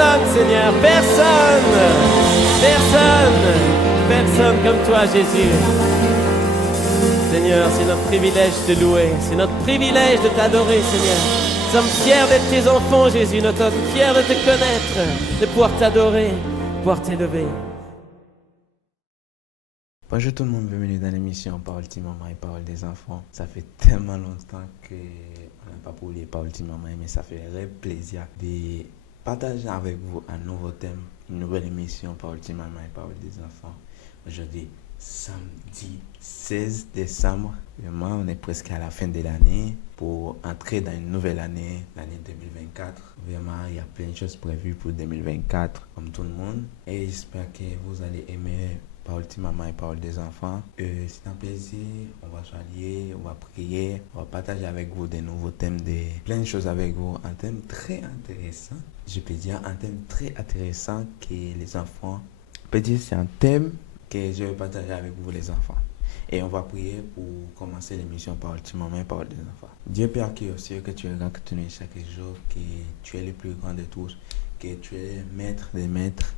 personne, Seigneur, personne. Personne comme toi, Jésus. Seigneur, c'est notre privilège de te louer. C'est notre privilège de t'adorer, Seigneur. Nous sommes fiers d'être tes enfants, Jésus. Nous sommes fiers de te connaître, de pouvoir t'adorer, de pouvoir t'élever. Bonjour tout le monde, bienvenue dans l'émission Parole Team Maman et Parole des enfants. Ça fait tellement longtemps qu'on n'a pas parlé Parole Team Maman, mais ça fait un plaisir de partager avec vous un nouveau thème, une nouvelle émission Parole Team Maman et Parole des enfants. Aujourd'hui, samedi 16 décembre, vraiment on est presque à la fin de l'année pour entrer dans une nouvelle année, l'année 2024. Vraiment, il y a plein de choses prévues pour 2024, comme tout le monde. Et j'espère que vous allez aimer Parole Team Maman et Parole des enfants. C'est un plaisir, on va s'allier, on va prier, on va partager avec vous des nouveaux thèmes, plein de choses avec vous. Un thème très intéressant, je peux dire un thème très intéressant que les enfants, on peut dire c'est un thème que je vais partager avec vous les enfants. Et on va prier pour commencer l'émission Parole Team Maman et Parole des enfants. Dieu Père qui est aux cieux, que tu es grand, que tu es chaque jour, que tu es le plus grand de tous, que tu es maître des maîtres,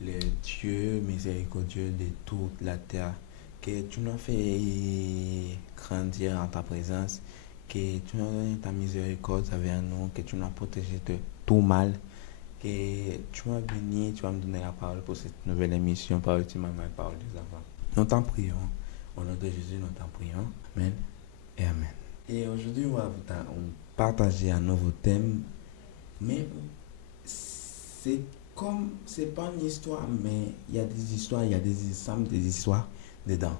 le Dieu miséricordieux de toute la terre, que tu nous as fait grandir en ta présence, que tu nous as donné ta miséricorde envers nous, que tu nous as protégé de tout mal, que tu m'as béni, tu vas me donner la parole pour cette nouvelle émission Parole Team Maman et Parole des enfants. Nous t'en prions, au nom de Jésus, nous t'en prions. Amen et Amen. Et aujourd'hui, on va partager un nouveau thème, mais c'est pas une histoire, mais il y a des histoires, il y a des ensembles des histoires dedans.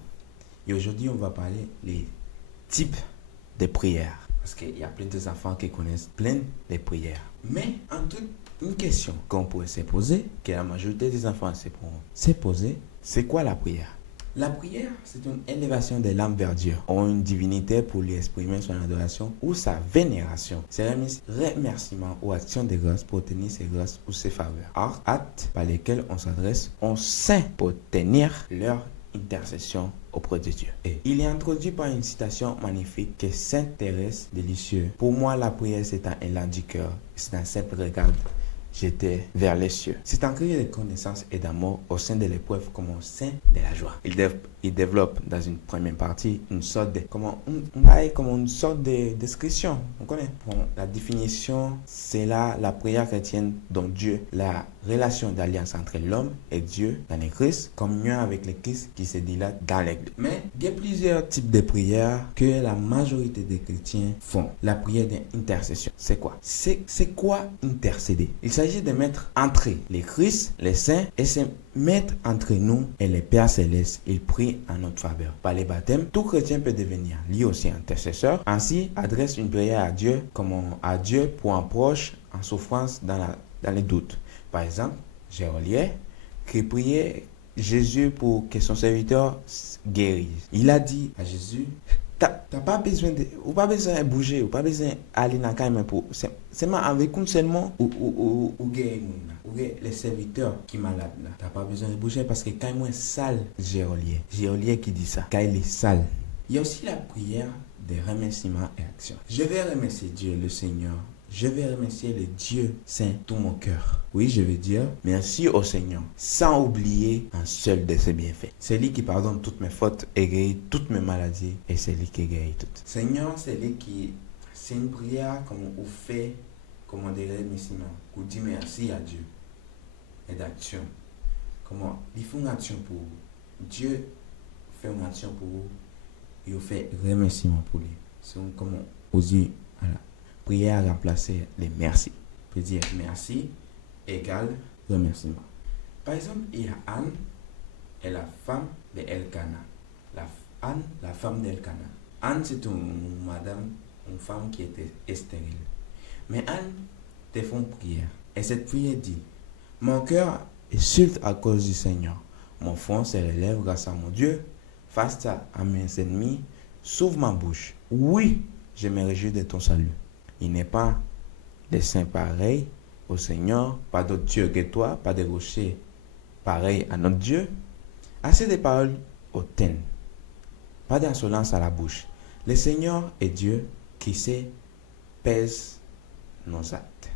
Et aujourd'hui, on va parler les types de prières. Parce qu'il y a plein d'enfants qui connaissent plein de prières. Mais en toute une question qu'on pourrait se poser, que la majorité des enfants se poser, c'est quoi la prière? La prière, c'est une élévation de l'âme vers Dieu, ou une divinité pour lui exprimer son adoration ou sa vénération. C'est un remerciement ou action de grâce pour obtenir ses grâces ou ses faveurs. Or, actes par lesquels on s'adresse aux saints pour obtenir leur intercession auprès de Dieu. Et il est introduit par une citation magnifique que Sainte Thérèse de Lisieux. Pour moi, la prière, c'est un élan du cœur, c'est un simple regard jeté vers les cieux. C'est un cri de connaissance et d'amour au sein de l'épreuve comme au sein de la joie. Il développe dans une première partie une sorte de une sorte de description. On connaît. Bon, la définition, c'est là la prière chrétienne dont Dieu, la relation d'alliance entre l'homme et Dieu dans le Christ, communion avec le Christ qui se dilate dans l'Église. Mais il y a plusieurs types de prières que la majorité des chrétiens font. La prière d'intercession, c'est quoi? C'est quoi intercéder? Il s'agit de mettre entre les Christ, les saints, et se mettre entre nous et les Pères célestes. Il prie en notre faveur. Par les baptêmes, tout chrétien peut devenir lui aussi intercesseur. Ainsi, adresse une prière à Dieu pour un proche en souffrance dans les doutes. Par exemple, Gérolier qui priait Jésus pour que son serviteur guérisse. Il a dit à Jésus, t'as pas besoin de bouger, ou pas besoin d'aller dans le calme pour seulement avec un seul mot ou guérir les serviteurs qui sont malades là. T'as pas besoin de bouger parce que quand il est sale, Gérolier qui dit ça, quand il est sale. Il y a aussi la prière de remerciement et action. Je vais remercier Dieu le Seigneur. Je vais remercier le Dieu Saint tout mon cœur. Oui, je vais dire merci au Seigneur, sans oublier un seul de ses bienfaits. C'est lui qui pardonne toutes mes fautes et guérit toutes mes maladies, et c'est lui qui guérit toutes. Seigneur, c'est lui qui... C'est une prière comme on fait, comme on dirait remerciement. On dit merci à Dieu. Et d'action. Comment il fait une action pour vous. Dieu fait une action pour vous. Il fait remerciement pour lui. C'est comme on dit, voilà. Prière à remplacer les merci. On peut dire merci égale remerciement. Par exemple, il y a Anne et la femme de Elkana. Anne, la femme d'Elkana. Anne, c'est une femme qui était stérile. Mais Anne te fait une prière. Et cette prière dit, mon cœur exulte à cause du Seigneur. Mon front se relève grâce à mon Dieu. Face à mes ennemis, sauve ma bouche. Oui, je me réjouis de ton salut. Il n'est pas de saint pareil au Seigneur, pas d'autre Dieu que toi, pas de rocher pareil à notre Dieu. Assez de paroles hautaines, pas d'insolence à la bouche. Le Seigneur est Dieu qui sait pèse nos actes.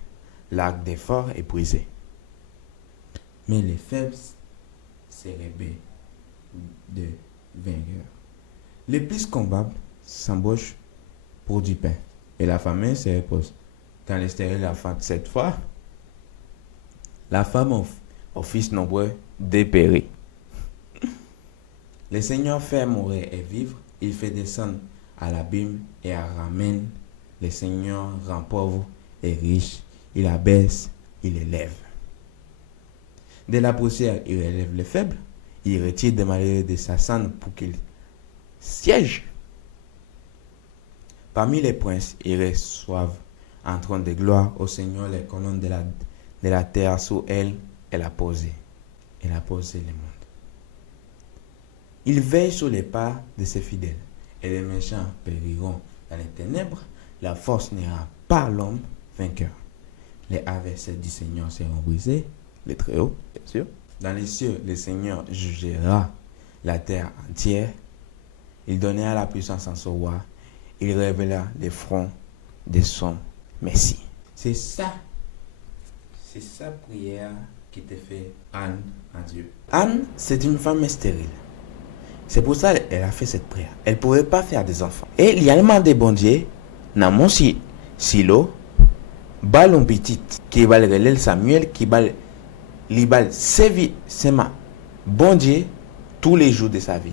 L'arc d'effort est brisé. mais les faibles seraient de vainqueurs. Les plus combables s'embauchent pour du pain, et la famine se repose. Quand les stériles la faim cette fois, la femme aux fils nombreux dépérit. Le Seigneur fait mourir et vivre, il fait descendre à l'abîme et ramène. Le Seigneur rend pauvre et riche, il abaisse, il élève. De la poussière, il élève les faibles, il retire des malheureux de sa cendre pour qu'ils siègent. Parmi les princes, ils reçoivent en trône de gloire au Seigneur les colonnes de la terre sous elle, elle a posé. Elle a posé le monde. Il veille sur les pas de ses fidèles, et les méchants périront dans les ténèbres. La force n'ira pas l'homme vainqueur. Les AVC du Seigneur seront brisés, les très hauts, bien sûr. Dans les cieux, le Seigneur jugera la terre entière. Il donnera la puissance en son roi. Il révéla les fronts de son Messie. C'est ça prière qui te fait Anne à Dieu. Anne, c'est une femme stérile. C'est pour ça qu'elle a fait cette prière. Elle ne pouvait pas faire des enfants. Et il y a demandé bon Dieu, dans mon silo, ballon petit, qui va le Samuel, qui va le servir, c'est ma bon Dieu, tous les jours de sa vie.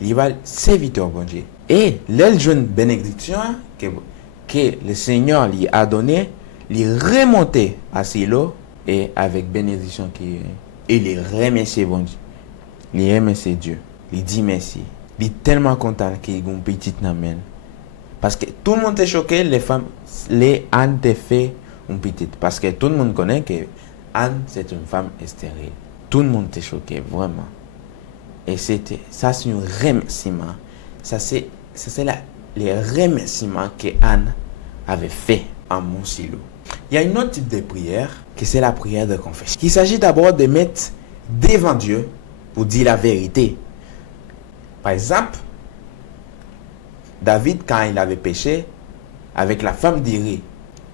Il va servir bon Dieu. Et la jeune bénédiction que le Seigneur lui a donnée, lui remonter à silo et avec bénédiction il remercie bon Dieu. Il remercie Dieu. Il dit merci. Il est tellement content qu'il y ait une petite namène. Parce que tout le monde est choqué, les Anne te fait une petite. Parce que tout le monde connaît que Anne, c'est une femme stérile. Tout le monde est choqué, vraiment. Et ça, c'est un remerciement. Ça, c'est les remerciements que Anne avait fait à mon silo. Il y a une autre type de prière, que c'est la prière de confession. Il s'agit d'abord de mettre devant Dieu pour dire la vérité. Par exemple, David, quand il avait péché avec la femme d'Iri,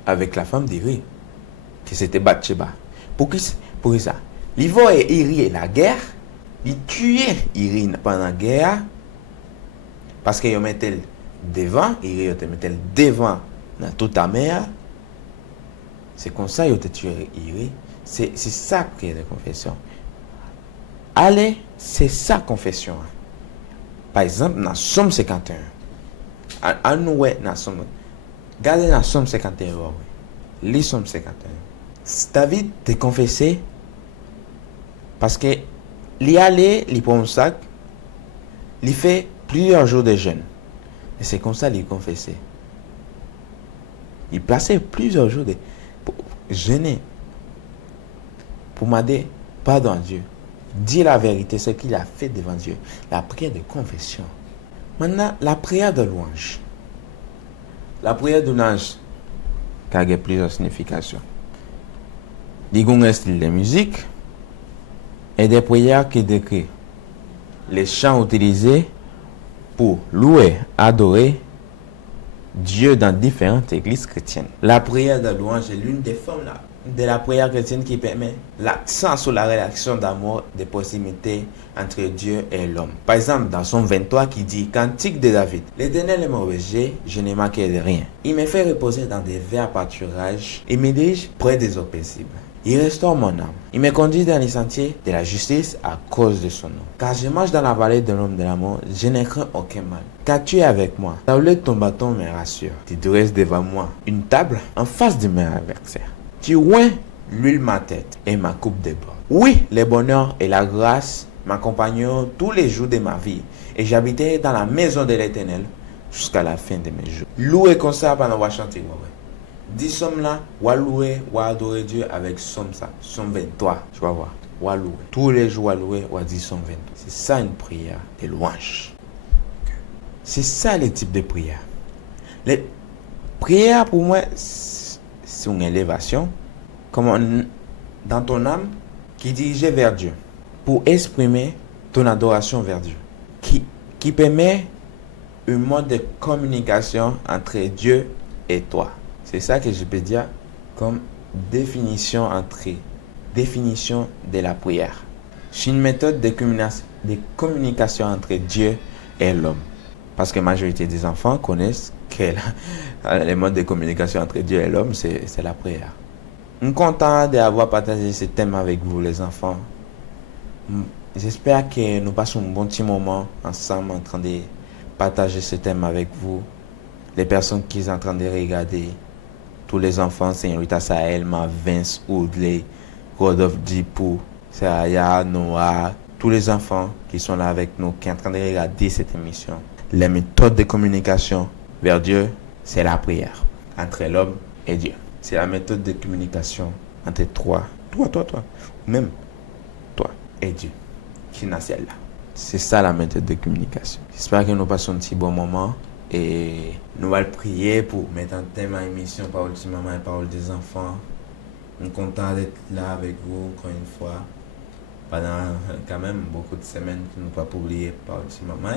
que c'était Bathsheba. Pour ça, l'Ivo et Iri et la guerre, il tuait Iri pendant la guerre, parce qu'il mettait devant, Iri il mettait devant dans toute ta mère. C'est comme ça qu'il a tué Iri. C'est ça prière de confession. Allez, c'est ça confession. Par exemple, dans Somme 51. À nous, dans Somme. Regardez dans Somme 51. Lis Somme 51. David te confessé parce que il allait, il prend un sac, il fait plusieurs jours de jeûne. Et c'est comme ça qu'il confessait. Il plaçait plusieurs jours de jeûner pour demander pardon à Dieu. Dire la vérité, ce qu'il a fait devant Dieu. La prière de confession. Maintenant, la prière de louange. La prière de louange, qui a plusieurs significations. Il y a un style de musique et des prières qui décrivent les chants utilisés pour louer, adorer Dieu dans différentes églises chrétiennes. La prière de louange est l'une des formes de la prière chrétienne qui permet l'accent sur la relation d'amour, de proximité entre Dieu et l'homme. Par exemple, dans Somme 23 qui dit « Cantique de David, l'Éternel est mon berger, je n'ai manqué de rien. Il me fait reposer dans des verts pâturages et me dirige près des eaux paisibles. Il restaure mon âme. Il me conduit dans les sentiers de la justice à cause de son nom. Car je marche dans la vallée de l'homme de la mort, je ne crains aucun mal. Car tu es avec moi. Ta houlette de ton bâton me rassure. Tu dresses devant moi une table en face de mes adversaires. Tu oins l'huile ma tête et ma coupe déborde. Oui, le bonheur et la grâce m'accompagneront tous les jours de ma vie. Et j'habiterai dans la maison de l'Éternel jusqu'à la fin de mes jours. Louer comme ça pendant qu'on va chanter. 10 sommes là, ou à louer, ou à adorer Dieu avec somme 23. Tu vas voir. Ou à louer. Tous les jours à louer, ou à 10 somme 23. C'est ça une prière de louange. C'est ça le type de prière. Les prières pour moi, c'est une élévation, comme dans ton âme, qui est dirigée vers Dieu, pour exprimer ton adoration vers Dieu, qui permet un mode de communication entre Dieu et toi. C'est ça que je peux dire comme définition entre Définition de la prière. C'est une méthode de communication entre Dieu et l'homme. Parce que la majorité des enfants connaissent que les modes de communication entre Dieu et l'homme, c'est la prière. Je suis content d'avoir partagé ce thème avec vous, les enfants. J'espère que nous passons un bon petit moment ensemble en train de partager ce thème avec vous. Les personnes qui sont en train de regarder, tous les enfants, Señorita Saelma, Vince, Oudley, Rodolphe Dipou, Saraya, Noah, tous les enfants qui sont là avec nous, qui sont en train de regarder cette émission. La méthode de communication vers Dieu, c'est la prière entre l'homme et Dieu. C'est la méthode de communication entre toi, même toi et Dieu, qui n'a celle-là. C'est ça la méthode de communication. J'espère que nous passons un petit bon moment et nous allons prier pour mettre un thème à l'émission Parole de maman et Parole des enfants. Je suis content d'être là avec vous encore une fois. Pendant quand même beaucoup de semaines que nous n'avons pas publié Parole de maman.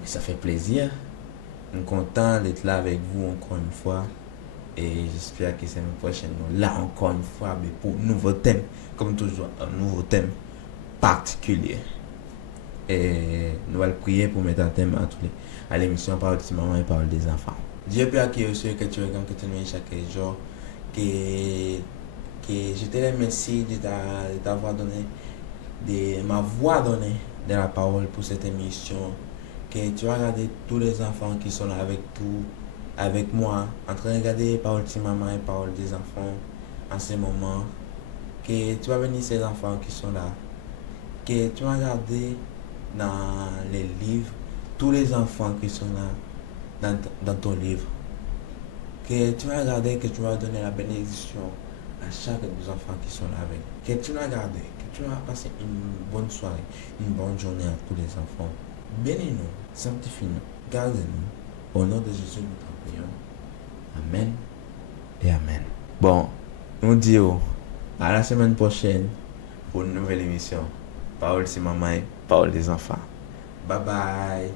Mais ça fait plaisir. Je suis content d'être là avec vous encore une fois. Et j'espère que la semaine prochaine, nous là encore une fois, mais pour un nouveau thème. Comme toujours, un nouveau thème particulier. Et nous allons prier pour mettre un thème à l'émission Parole de maman et Parole des enfants. Dieu Père qui est au ciel, que tu regardes, que tu nous chaque jour. Que je te remercie de t'avoir donné, de m'avoir donné de la parole pour cette émission. Que tu as regardé tous les enfants qui sont là avec moi, en train de regarder Parole de maman et Parole des enfants en ce moment. Que tu as béni ces enfants qui sont là. Que tu as regardé dans les livres tous les enfants qui sont là dans ton livre. Que tu as regardé, que tu as donné la bénédiction à chaque des enfants qui sont là avec. Que tu as regardé, que tu as passé une bonne soirée, une bonne journée à tous les enfants. Bénis-nous, sanctifie-nous, garde-nous. Au nom de Jésus, nous t'en prions. Amen et Amen. Bon, nous disons à la semaine prochaine pour une nouvelle émission. Parole, c'est maman, parole des enfants. Bye bye.